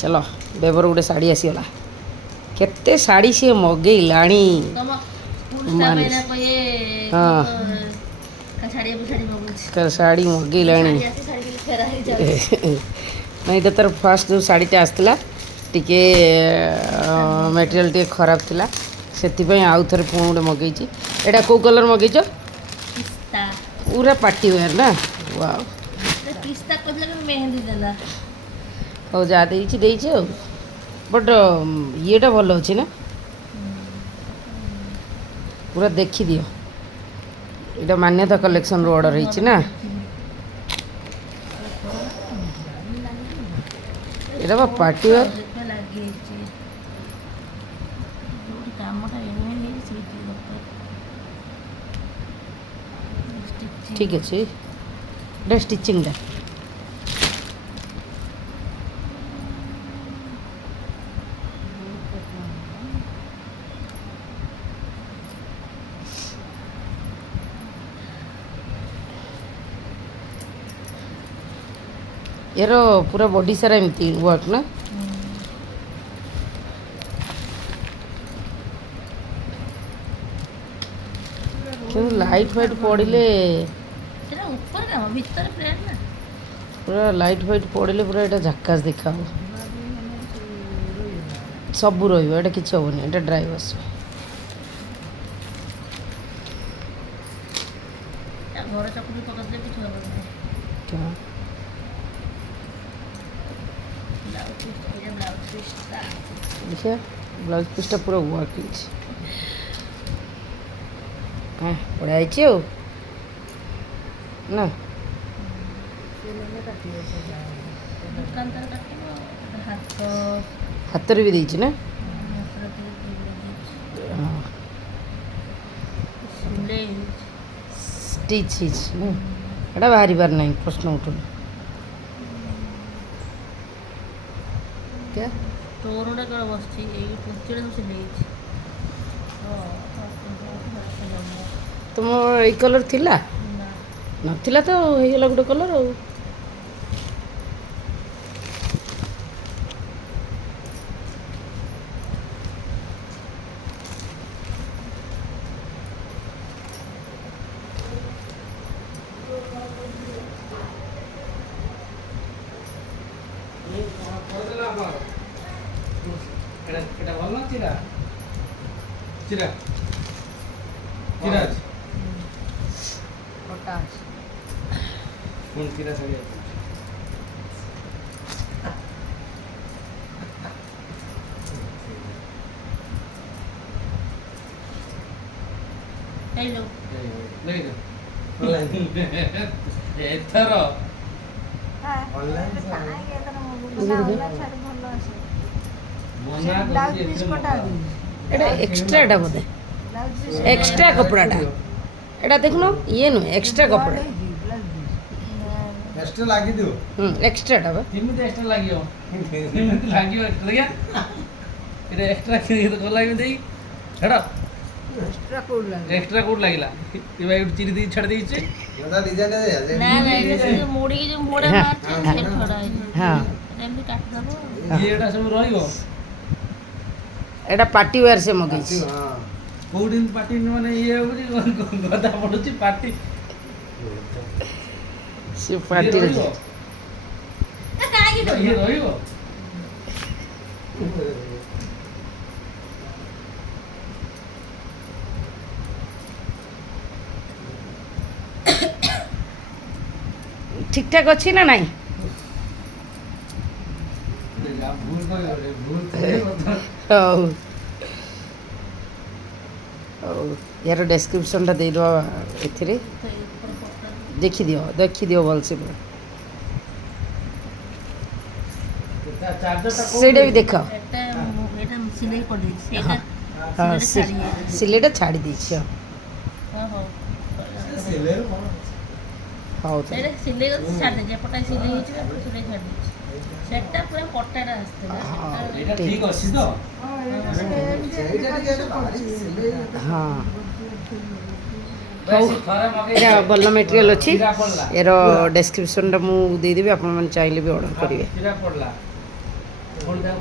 चलो बेबर गोटे शाढ़ी आसीगला केते शाढ़ी सी मगेलाणी हाँ शाढ़ी मगेलाणी नहीं तो तार फास्ट जो शाढ़ीटा आसला टिके मटेरियल टे खराब थिला से आउ थे पुणी गोटे मगेची एटा कौ कलर मगेच पूरा पार्टी वेयर ना वाओ हो जा बट येटा भल अच्छे ना पूरा देखी दियो ये मान्यता कलेक्शन रो ऑर्डर होइछि ना ये पार्टी वेयर ठीक अच्छे स्टिचिंग यार पूरा बॉडी सारा एमती वर्क ना क्यों लाइट फाइट पड़े पूरा लाइट फाइट पड़े पूरा यहाँ झक्कास देखा सब रहा कि हेनी ये ड्राइव आस देखिए ब्लाउज पीसटा पूरा वर्क हाँ बढ़िया ना हाथ भी देछि ना स्टिच ना एटा बाहरी बार नहीं प्रश्न उठुन क्या ତୋରଟା କଣ ବସିଛି ଏଇ କୁଞ୍ଚିଟା ସବୁ ସିଲେଇଛି तुम ये कलर थिला नथिला तो होगला गोटे कलर आ हेलो ଏଥର एटा एक्स्ट्रा टा बोधे एक्स्ट्रा कपड़ाटा एटा देखनो ये नु एक्स्ट्रा कपड़ा एक्स्ट्रा लागी दियो एक्स्ट्रा टा बा केमिति एक्स्ट्रा लागियो केमिति लागियो एक्स्ट्रा क्या एटा एक्स्ट्रा कि तो कोला में देई हेडा एक्स्ट्रा कोड लागिला ये भाई चिरी दी छड़ देई छे योदा डिजाइन दे ना ना ये जो मोड़ी की जो मोड़ा मारते हैं से थोड़ा हां एमपी काट दबो ये एटा सब रहियो एटा पार्टी वेयर से मगई हां कोडिन पार्टी माने ये होची गदा पडुची पार्टी से पार्टी रे तो काहे की ये रहियो ठीक ठाक अच्छी ना नहीं भूल यार डिस्क्रिप्शन टा दे दो एथिरे देखी दियो भल से पूरा सेटा भी देख এটা এটা সিলাই করে দিছি এটা हाँ सिलेटा छाड़ी दी হ্যাঁ হ্যাঁ सिले हाँ तो এটা সিলাই করে ছাড় দে পটা সিলাই হইছে পুরো সিলাই ছাড় দিছি সেটা পুরো পটাটা আসছে এটা ঠিক আছে তো ସେଇଟା ଟିକେ ଭାରି ସିଲେ हाँ ବେଶୀ ଥରେ ମଗେଇ ଏଇଟା ଭଲ ମେଟେରିଆଲ ଅଛି ଚିରା ପଡଲା ଏର ଡେସ୍କ୍ରିପସନଟା ମୁଁ ଦେଇଦେବି ଆପଣମାନେ ଚାହିଁଲେ ବି ଅର୍ଡ଼ର କରିବେ ଚିରା ପଡଲା ପୁଣି ତାକୁ